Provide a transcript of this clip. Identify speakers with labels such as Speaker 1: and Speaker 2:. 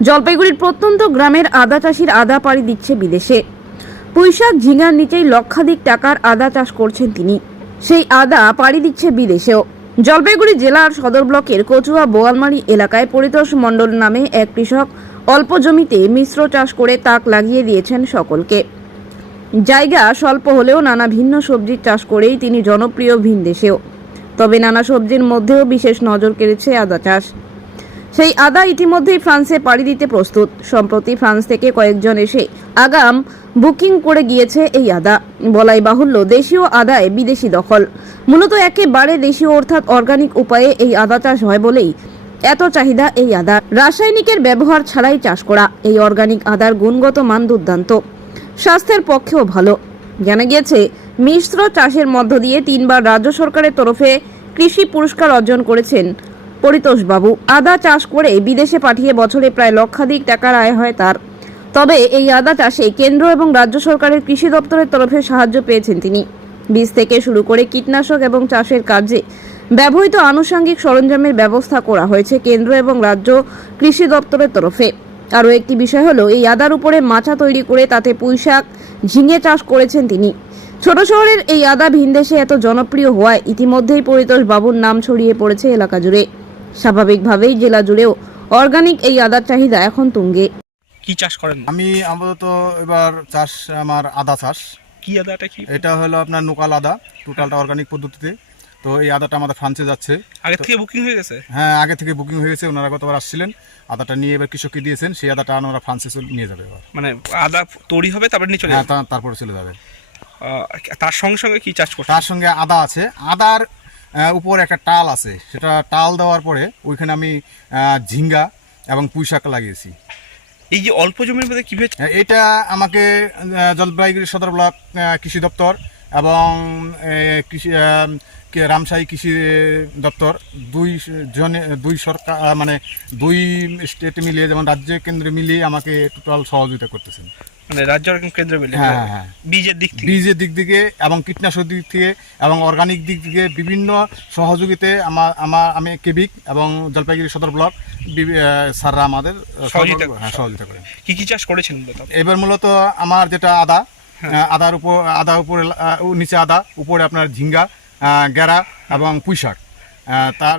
Speaker 1: জলপাইগুড়ির প্রত্যন্ত গ্রামের আদা চাষির আদা পাড়ি দিচ্ছে বিদেশে। পুঁইশাক ঝিঙার নিচেই লক্ষাধিক টাকার আদা চাষ করছেন তিনি। সেই আদা পাড়ি দিচ্ছে বিদেশেও। জলপাইগুড়ি জেলার সদর ব্লকের কচুয়া বোয়ালমারি এলাকায় পরিতোষ মণ্ডল নামে এক কৃষক অল্প জমিতে মিশ্র চাষ করে তাক লাগিয়ে দিয়েছেন সকলকে। জায়গা স্বল্প হলেও নানা ভিন্ন সবজির চাষ করেই তিনি জনপ্রিয় ভিনদেশেও। তবে নানা সবজির মধ্যেও বিশেষ নজর কেড়েছে আদা চাষ। সেই আদা ইতিমধ্যেই ফ্রান্সে পাড়ি দিতে প্রস্তুত। সম্প্রতি ফ্রান্স থেকে কয়েকজন এসে আগাম বুকিং করে গিয়েছে এই আদা। বলাই বাহুল্য, দেশীয় আদায় বিদেশি দখল। মূলত একেবারে দেশীয় অর্থাৎ অর্গানিক উপায়ে এই আদা চাষ হয় বলেই এত চাহিদা এই আদা। রাসায়নিকের ব্যবহার ছাড়াই চাষ করা এই অর্গানিক আদার গুণগত মান দুর্দান্ত, স্বাস্থ্যের পক্ষেও ভালো। জানা গিয়েছে, মিশ্র চাষের মধ্য দিয়ে 3 বার রাজ্য সরকারের তরফে কৃষি পুরস্কার অর্জন করেছেন পরিতোষ বাবু। আদা চাষ করে বিদেশে পাঠিয়ে বছরে প্রায় লক্ষাধিক টাকার আয় হয় তার। তবে এই আদা চাষে কেন্দ্র এবং রাজ্য সরকারের কৃষি দপ্তরের তরফে সাহায্য পেয়েছেন তিনি। বীজ থেকে শুরু করে কীটনাশক এবং চাষের কাজে ব্যবহৃত আনুষঙ্গিক সরঞ্জামের ব্যবস্থা করা হয়েছে কেন্দ্র এবং রাজ্য কৃষি দপ্তরের তরফে। আরও একটি বিষয় হলো, এই আদার উপরে মাচা তৈরি করে তাতে পুঁইশাক ঝিঙে চাষ করেছেন তিনি। ছোট শহরের এই আদা ভিনদেশে এত জনপ্রিয় হওয়ায় ইতিমধ্যেই পরিতোষ বাবুর নাম ছড়িয়ে পড়েছে এলাকা জুড়ে। স্বাভাবিকভাবেই জেলা জুড়েও অর্গানিক এই আদার চাহিদা এখন তুঙ্গে।
Speaker 2: কি চাষ করেন?
Speaker 3: আমি আপাতত এবার চাষ আমার আদা চাষ।
Speaker 2: কি আদাটা কি?
Speaker 3: এটা হলো আপনার লোকাল আদা, টোটালটা অর্গানিক পদ্ধতিতে। তো এই আদাটা আমাদের ফ্রান্সে যাচ্ছে।
Speaker 2: আগে থেকে বুকিং হয়ে গেছে?
Speaker 3: হ্যাঁ, আগে থেকে বুকিং হয়ে গেছে। ওনারা গতবার আসছিলেন, আদাটা নিয়ে এবার কৃষককে দিয়েছেন। সেই আদাটা ওনারা ফ্রান্সে নিয়ে যাবে এবার।
Speaker 2: মানে আদা তৈরি হবে তারপর নিয়ে চলে
Speaker 3: হ্যাঁ,
Speaker 2: যাবে?
Speaker 3: তারপরে চলে যাবে।
Speaker 2: তার সঙ্গে সঙ্গে কি চাষ করছে?
Speaker 3: তার সঙ্গে আদা আছে। আদার উপর একটা টাল আছে, সেটা টাল দেওয়ার পরে ওইখানে আমি ঝিঙ্গা এবং পুঁইশাক লাগিয়েছি।
Speaker 2: এই যে অল্প জমির মধ্যে কিভাবে?
Speaker 3: এটা আমাকে জলপাইগুড়ি সদর ব্লক কৃষি দপ্তর এবং কৃষি রামশাহী কৃষি দপ্তর দুই সরকার মানে দুই স্টেট মিলিয়ে, যেমন রাজ্য কেন্দ্র মিলিয়ে আমাকে টোটাল সহযোগিতা করতেছেন।
Speaker 2: মানে রাজ্য এবং কেন্দ্র মিলে?
Speaker 3: হ্যাঁ হ্যাঁ,
Speaker 2: বীজের দিক
Speaker 3: থেকে এবং কীটনাশক দিক থেকে এবং অর্গানিক দিক থেকে বিভিন্ন সহযোগিতায় আমি কেবিক এবং জলপাইগুড়ি সদর ব্লক স্যাররা আমাদের সহযোগিতা করেন।
Speaker 2: কি কি চাষ করেছেন
Speaker 3: এবার? মূলত আমার যেটা আদা, আদার উপরে নিচে আদা, উপরে আপনার ঝিঙ্গা, গেরা এবং পুঁইশাক। তার